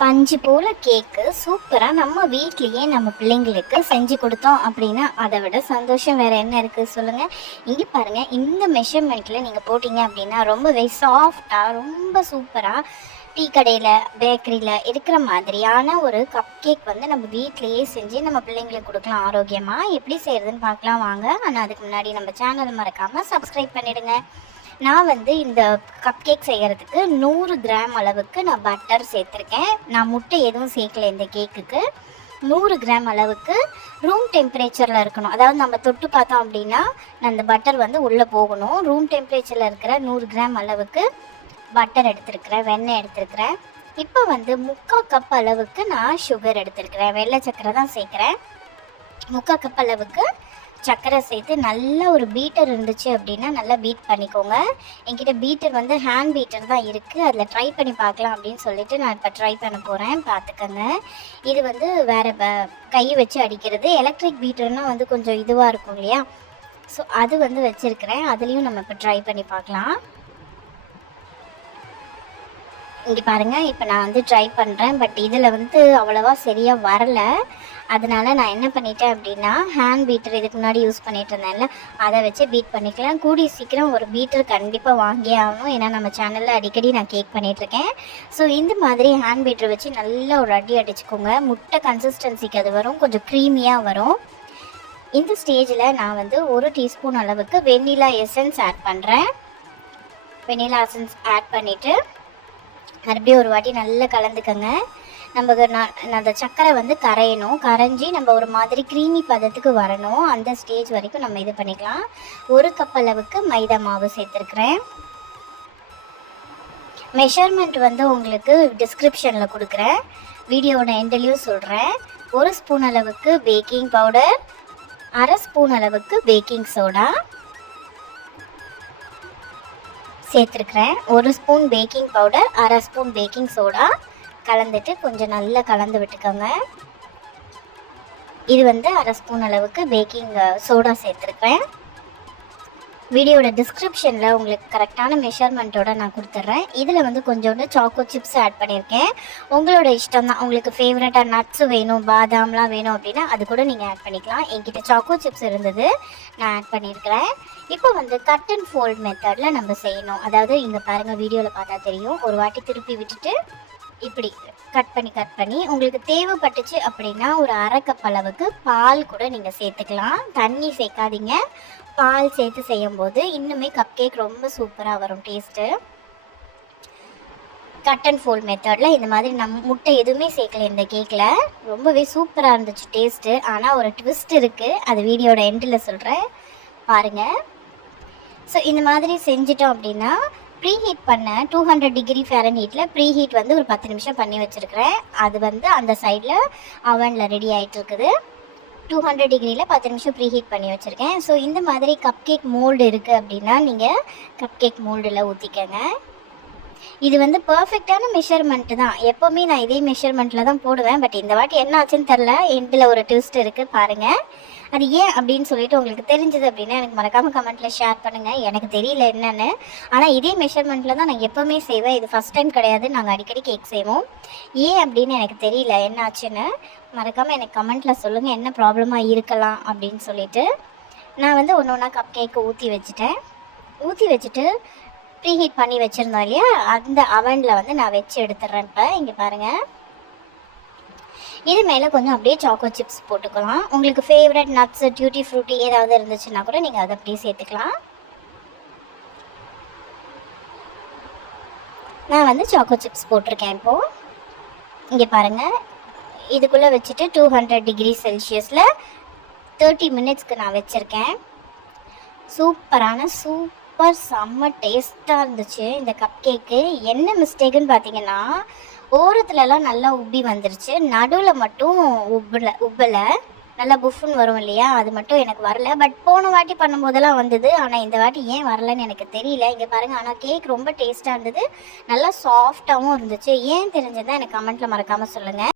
பஞ்சு போல் கேக்கு சூப்பராக நம்ம வீட்லேயே நம்ம பிள்ளைங்களுக்கு செஞ்சு கொடுத்தோம் அப்படின்னா அதை விட சந்தோஷம் வேறு என்ன இருக்குது சொல்லுங்கள். இங்கே பாருங்கள், இந்த மெஷர்மெண்ட்டில் நீங்கள் போட்டிங்க அப்படின்னா ரொம்பவே சாஃப்டாக ரொம்ப சூப்பராக டீ கடையில் பேக்கரியில் இருக்கிற மாதிரியான ஒரு கப் கேக் வந்து நம்ம வீட்லேயே செஞ்சு நம்ம பிள்ளைங்களுக்கு கொடுக்கலாம் ஆரோக்கியமாக. எப்படி செய்கிறதுன்னு பார்க்கலாம் வாங்க. ஆனால் அதுக்கு முன்னாடி நம்ம சேனலை மறக்காமல் சப்ஸ்கிரைப் பண்ணிவிடுங்க. நான் வந்து இந்த கப் கேக் செய்கிறதுக்கு 100 கிராம் அளவுக்கு நான் பட்டர் சேர்த்துருக்கேன். நான் முட்டை எதுவும் சேர்க்கல இந்த கேக்குக்கு. 100 கிராம் அளவுக்கு ரூம் டெம்பரேச்சரில் இருக்கணும். அதாவது நம்ம தொட்டு பார்த்தோம் அப்படின்னா அந்த பட்டர் வந்து உள்ளே போகணும். ரூம் டெம்பரேச்சரில் இருக்கிற 100 கிராம் அளவுக்கு பட்டர் எடுத்துருக்கிறேன், வெண்ணெய் எடுத்துருக்கிறேன். இப்போ வந்து 3/4 கப் அளவுக்கு நான் சுகர் எடுத்துருக்கிறேன். வெள்ளை சக்கரை தான் சேர்க்குறேன். 3/4 கப் அளவுக்கு சர்க்கரை சேர்த்து நல்ல ஒரு பீட்டர் இருந்துச்சு அப்படின்னா நல்லா பீட் பண்ணிக்கோங்க. என்கிட்ட பீட்டர் வந்து ஹேண்ட் பீட்டர் தான் இருக்குது, அதில் ட்ரை பண்ணி பார்க்கலாம் அப்படின்னு சொல்லிட்டு நான் இப்போ ட்ரை பண்ண போகிறேன். பார்த்துக்கோங்க. இது வந்து வேறு கை வச்சு அடிக்கிறது. எலக்ட்ரிக் பீட்டர்னால் வந்து கொஞ்சம் இதுவாக இருக்கும் இல்லையா, ஸோ அது வந்து வச்சுருக்கிறேன். அதுலேயும் நம்ம இப்போ ட்ரை பண்ணி பார்க்கலாம். இங்கே பாருங்கள், இப்போ நான் வந்து ட்ரை பண்ணுறேன். பட் இதில் வந்து அவ்வளோவா சரியாக வரலை. அதனால் நான் என்ன பண்ணிட்டேன் அப்படின்னா ஹேண்ட் பீட்டர் இதுக்கு முன்னாடி யூஸ் பண்ணிகிட்டு இருந்தேன்ல, அதை வச்சு பீட் பண்ணிக்கலாம். கூடிய சீக்கிரம் ஒரு பீட்டர் கண்டிப்பாக வாங்கியே ஆகணும். ஏன்னா நம்ம சேனலில் அடிக்கடி நான் கேக் பண்ணிகிட்ருக்கேன். ஸோ இந்த மாதிரி ஹேண்ட் பீட்டர் வச்சு நல்ல ஒரு அடி அடிச்சுக்கோங்க. முட்டை கன்சிஸ்டன்சிக்கு அது வரும், கொஞ்சம் க்ரீமியாக வரும். இந்த ஸ்டேஜில் நான் வந்து 1 டீஸ்பூன் அளவுக்கு வெண்ணிலா எசன்ஸ் ஆட் பண்ணுறேன். வெண்ணிலா எசன்ஸ் ஆட் பண்ணிவிட்டு மறுபடியும் ஒரு வாட்டி நல்லா கலந்துக்கங்க. அந்த சர்க்கரை வந்து கரையணும். கரைஞ்சி நம்ம ஒரு மாதிரி க்ரீமி பதத்துக்கு வரணும். அந்த ஸ்டேஜ் வரைக்கும் நம்ம இது பண்ணிக்கலாம். 1 கப் அளவுக்கு மைதா மாவு சேர்த்துருக்குறேன். மெஷர்மெண்ட் வந்து உங்களுக்கு டிஸ்கிரிப்ஷனில் கொடுக்குறேன், வீடியோவோட எண்ட்லேயும் சொல்கிறேன். 1 ஸ்பூன் அளவுக்கு பேக்கிங் பவுடர், 1/2 ஸ்பூன் அளவுக்கு பேக்கிங் சோடா சேர்த்துருக்குறேன். 1 spoon baking powder, 1/2 spoon baking soda கலந்துட்டு கொஞ்சம் நல்லா கலந்து விட்டுக்கோங்க. இது வந்து 1/2 ஸ்பூன் அளவுக்கு பேக்கிங் சோடா சேர்த்துருக்கேன். வீடியோட டிஸ்கிரிப்ஷனில் உங்களுக்கு கரெக்டான மெஷர்மெண்ட்டோட நான் கொடுத்துட்றேன். இதில் வந்து கொஞ்சோண்டு சாக்கோ சிப்ஸ் ஆட் பண்ணியிருக்கேன். உங்களோட இஷ்டம் தான். உங்களுக்கு ஃபேவரட்டாக நட்ஸு வேணும், பாதாம்லாம் வேணும் அப்படின்னா அது கூட நீங்கள் ஆட் பண்ணிக்கலாம். என்கிட்ட சாக்கோ சிப்ஸ் இருந்தது, நான் ஆட் பண்ணியிருக்கிறேன். இப்போ வந்து கட் அண்ட் ஃபோல்ட் மெத்தடில் நம்ம செய்யணும். அதாவது இங்கே பாருங்கள், வீடியோவில் பார்த்தா தெரியும். ஒரு வாட்டி திருப்பி விட்டுட்டு இப்படி கட் பண்ணி உங்களுக்கு தேவைப்பட்டுச்சு அப்படின்னா ஒரு 1/2 கப் அளவுக்கு பால் கூட நீங்கள் சேர்த்துக்கலாம். தண்ணி சேர்க்காதீங்க. பால் சேர்த்து செய்யும்போது இன்னுமே கப் கேக் ரொம்ப சூப்பராக வரும் டேஸ்ட்டு. கட் அண்ட் ஃபோல்ட் மெத்தடில் இந்த மாதிரி முட்டை எதுவுமே சேர்க்கல இந்த கேக்கில். ரொம்பவே சூப்பராக இருந்துச்சு டேஸ்ட்டு. ஆனால் ஒரு ட்விஸ்ட் இருக்குது, அது வீடியோட எண்டில் சொல்கிறேன் பாருங்கள். ஸோ இந்த மாதிரி செஞ்சிட்டோம் அப்படின்னா ப்ரீஹீட் பண்ண 200 டிகிரி ஃபேரன்ஹீட்டில் ப்ரீஹீட் வந்து ஒரு 10 நிமிஷம் பண்ணி வச்சுருக்கிறேன். அது வந்து அந்த சைடில் அவனில் ரெடி ஆகிட்டு இருக்குது. 200 டிகிரியில் 10 நிமிஷம் ப்ரீஹீட் பண்ணி வச்சுருக்கேன். ஸோ இந்த மாதிரி கப் கேக் மோல்டு இருக்குது அப்படின்னா நீங்கள் கப் கேக் மோல்டில் ஊற்றிக்கங்க. இது வந்து பர்ஃபெக்டான மெஷர்மெண்ட்டு தான். எப்போவுமே நான் இதே மெஷர்மெண்ட்டில் தான் போடுவேன். பட் இந்த வாட்டி என்ன ஆச்சுன்னு தெரில, எண்டில் ஒரு ட்விஸ்ட் இருக்குது பாருங்கள். அது ஏன் அப்படின்னு சொல்லிட்டு உங்களுக்கு தெரிஞ்சது அப்படின்னா எனக்கு மறக்காமல் கமெண்ட்டில் ஷேர் பண்ணுங்கள். எனக்கு தெரியல என்னென்னு. ஆனால் இதே மெஷர்மெண்ட்டில் தான் நான் எப்போவுமே செய்வேன். இது ஃபஸ்ட் டைம் கிடையாது, நாங்கள் அடிக்கடி கேக் செய்வோம். ஏன் அப்படின்னு எனக்கு தெரியல என்ன ஆச்சுன்னு. மறக்காமல் எனக்கு கமெண்ட்டில் சொல்லுங்கள் என்ன ப்ராப்ளமாக இருக்கலாம் அப்படின்னு சொல்லிட்டு. நான் வந்து ஒன்றா கப் கேக்கு ஊற்றி வச்சுட்டு ப்ரீஹீட் பண்ணி வச்சுருந்தோம் இல்லையா, அந்த அவனில் வந்து நான் வச்சு எடுத்துடுறேன். இப்போ இங்கே பாருங்கள், இது மேலே கொஞ்சம் அப்படியே சாக்கோ சிப்ஸ் போட்டுக்கலாம். உங்களுக்கு ஃபேவரட் நட்ஸு, டியூட்டி ஃப்ரூட்டி ஏதாவது இருந்துச்சுன்னா கூட நீங்கள் அதை அப்படியே சேர்த்துக்கலாம். நான் வந்து சாக்கோ சிப்ஸ் போட்டிருக்கேன். இப்போது இங்கே பாருங்கள், இதுக்குள்ளே வச்சுட்டு 200 டிகிரி செல்சியஸில் 30 மினிட்ஸ்க்கு நான் வச்சுருக்கேன். சூப்பர் செம்ம டேஸ்ட்டாக இருந்துச்சு இந்த கப் கேக்கு. என்ன மிஸ்டேக்குன்னு பார்த்தீங்கன்னா ஓரத்துலலாம் நல்லா உப்பி வந்துருச்சு, நடுவில் மட்டும் உப்பலை. நல்லா புஃப்னு வரும் இல்லையா, அது மட்டும் எனக்கு வரல. பட் போன வாட்டி பண்ணும்போதெல்லாம் வந்தது, ஆனால் இந்த வாட்டி ஏன் வரலன்னு எனக்கு தெரியல. இங்கே பாருங்கள், ஆனால் கேக் ரொம்ப டேஸ்ட்டாக இருந்தது, நல்லா சாஃப்டாகவும் இருந்துச்சு. ஏன் தெரிஞ்சதுன்னா எனக்கு கமெண்ட்டில் மறக்காமல் சொல்லுங்கள்.